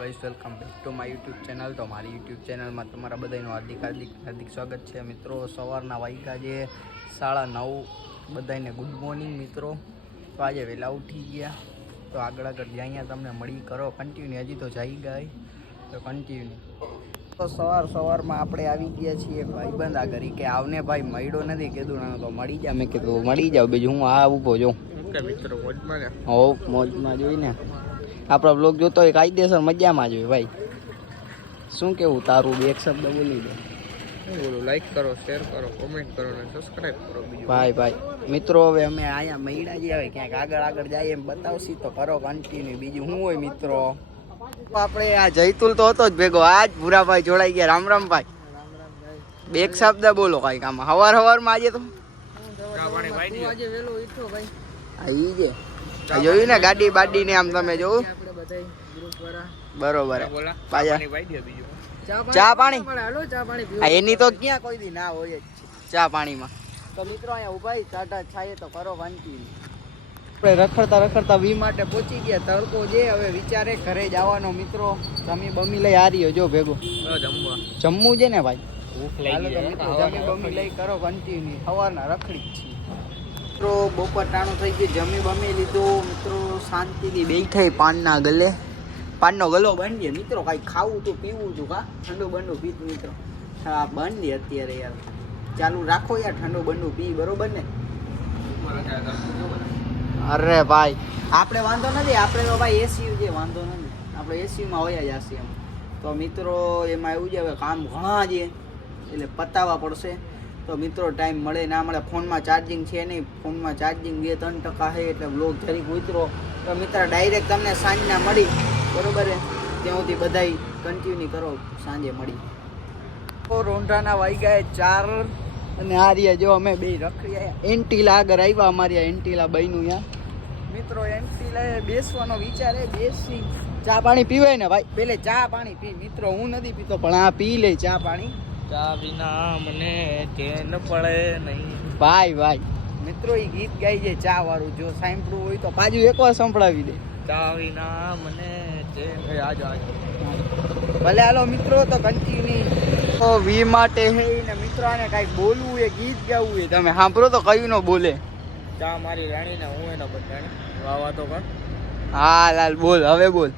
Guys, welcome back to my YouTube channel. તો મારી YouTube ચેનલમાં તમારા બધાનું હાર્દિક સ્વાગત છે મિત્રો. સવારના વાગ્યા છે 9:30. બધાને ગુડ મોર્નિંગ મિત્રો. તો આજે વહેલા ઉઠી ગયા, તો આગળ જ્યાં તમને મળી કરો કન્ટિન્યુ. હજી તો જઈ ગઈ તો કન્ટિન્યુ. તો સવારમાં આપણે આવી ગયા છીએ ભાઈબંધ આગળ, કે આવને ભાઈ મળ્યો નથી, કીધું ના તો મળી જા. મેં કીધું મળી જાવ. બીજું હું આ ઊભો જોઉં મિત્રો મોજમાં હો મોજમાં જોઈને આપણો બ્લોગ જોતો હોય કાયદેસર મજામાં જોઈએ ભાઈ. શું કેવું તારું? એક શબ્દ બોલી દે. લાઈક કરો, શેર કરો, કોમેન્ટ કરો અને સબસ્ક્રાઇબ કરો. ભાઈ મિત્રો, હવે અમે અહીંયા મૈડા જે આવે ક્યાંક આગળ જાય એમ બતાવશી તો કરો કન્ટિન્યુ. બીજું શું હોય મિત્રો? આપણે આ જયતુલ તો હતો જ ભેગો. આજ ભૂરાભાઈ જોડાઈ ગયા. રામ રામ ભાઈ. બે એક શબ્દ બોલો કાંઈક આમાં હવારમાં આજે તો જોયું ને ગાડી બાડી ને આમ તમે જોયું બરોબર. ચા પાણી એની તો ક્યાં કોઈ દી ના હોય જ ચા પાણીમાં. તો મિત્રો અહીંયા ઉભા ટાટા છાયે તો કરો વાંચી. આપણે રખડતા વી માટે પહોંચી ગયા. તડકો જે હવે વિચારે ઘરે જવાનો મિત્રો. જમી બમી લઈ હારીઓ જો ભેગો જમવું છે ને ભાઈ. જમી બમી લઈ કરો કન્ટિન્યુ. સવારના રખડી જ છીએ મિત્રો. બપોર ટાણું થઈ ગયું, જમી બમી લીધું મિત્રો. શાંતિથી બેઠા પાનના ગલે. પાનનો ગલો બાંધીએ મિત્રો. કાંઈ ખાવું તું પીવું તું કા ઠંડુ બંડુ પીત મિત્રો. હા બાંધીએ અત્યારે યાર. ચાલુ રાખો યાર, ઠંડુ બંડુ પી બરોબર ને. અરે ભાઈ આપણે વાંધો નથી. આપણે તો ભાઈ એસી જે વાંધો નથી. આપણે એસીમાં હોયા જ હશે એમ. તો મિત્રો એમાં એવું છે હવે કામ ઘણા છે એટલે પતાવવા પડશે. તો મિત્રો ટાઈમ મળે ના મળે. ફોનમાં ચાર્જિંગ છે નહીં. ફોનમાં ચાર્જિંગ 2-3% છે એટલે વ્લોગ જરીક ઉતરો. તો મિત્રો ડાયરેક્ટ તમને સાંજના મળી બરોબર છે. ત્યાં સુધી બધાય કન્ટિન્યુ કરો. સાંજે મળી. તો રોંઢાના વાગ્યા 4 અને આ રહ્યા જો અમે બે રખડી આવ્યા. એન્ટીલા આગળ આવ્યા. અમારી એન્ટીલા બહેનું ત્યાં મિત્રો. એન્ટીલા બેસવાનો વિચાર છે. બેસી ચા પાણી પીવાય ને ભાઈ. પેલે ચા પાણી પી મિત્રો. હું નથી પીતો પણ આ પી લે ચા પાણી. ચા વિના મને ચેન પડે નહીં ભાઈ મિત્રો. એ ગીત ગાય છે ચા વાળું. જો સાંભળવું હોય તો પાછું એકવાર સંભળાવી દે. ચા વિના મને ચેન આજો ભલે હાલો મિત્રો. તો કન્ટિન્યુ તો વી માટે હે ને મિત્રો. આને કાંઈક બોલવું એ ગીત ગાવું એ તમે સાંભળો તો કયું ન બોલે. ચા મારી રાણીને હું એનો બંધાણી. વાહ તો કર. હા લાલ બોલ હવે બોલ.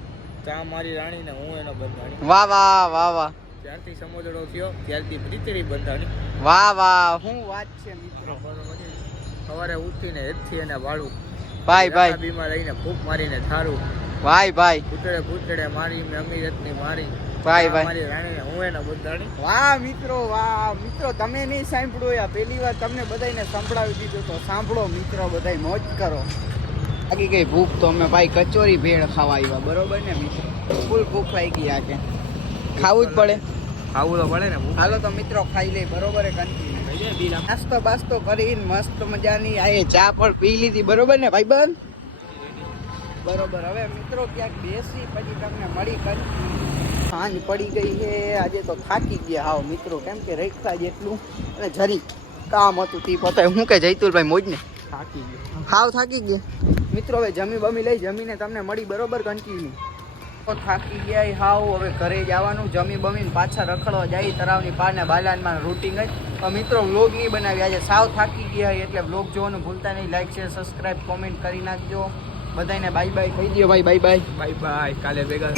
ચા મારી રાણીને હું એનો બંધાણી. વાહ ત્યારથી સમોજડો થયો ત્યારથી પ્રીતિની બંધાણી. વાહ શું વાત છે મિત્રો. સવારે ઉઠીને હેઠથી એને વાળું. ભાઈ બીમાં લઈને ફૂંક મારીને થારું. ભાઈ પૂતળે મારી મેં અમીરતની મારી. ભાઈ મારી રાણીને હું એને બંધાણી. વાહ મિત્રો તમે નહીં સાંભળ્યું યા પહેલી વાર તમને બધાને સંભળાવી દીધું. તો સાંભળો મિત્રો, બધા મોજ કરો. લાગી ગઈ ભૂખ તો અમે ભાઈ કચોરી ભેળ ખાવા આવ્યા બરોબર ને મિત્રો. ફૂલ ભૂખ લાગી. આ કે ખાવું જ પડે. ખાવું તો પડે ને. હાલો તો મિત્રો ખાઈ લે બરોબર. નાસ્તો બાસ્તો કરીને મસ્ત મજાની આ ચા પણ પી લીધી બરોબર ને ભાઈ બંધ બરોબર. હવે મિત્રો ક્યાંક બેસી પછી તમને મળી કરી. સાંજ પડી ગઈ છે. આજે તો થાકી ગયા હાવ મિત્રો. કેમ કે રેખા જેટલું અને જરી કામ હતું તે પતાય. હું કે જયતુલભાઈ મોજ ને થાકી ગયો હાવ થાકી ગયા મિત્રો. હવે જમી બમી લઈ જમીને તમને મળી બરોબર કન્ટિન્યુ. તો થાકી ગયા હાવ. હવે ઘરે જવાનું. જમી બમીને પાછા રખડવા જાય તળાવની પારને બાલાનમાં રૂટિંગ જ. તો મિત્રો વ્લોગ નહીં બનાવી આજે. સાવ થાકી ગયા એટલે વ્લોગ જોવાનું ભૂલતા નહીં. લાઈક શેર સબસ્ક્રાઈબ કોમેન્ટ કરી નાખજો. બધાને બાય કહી દો ભાઈ. બાય. કાલે ભેગા.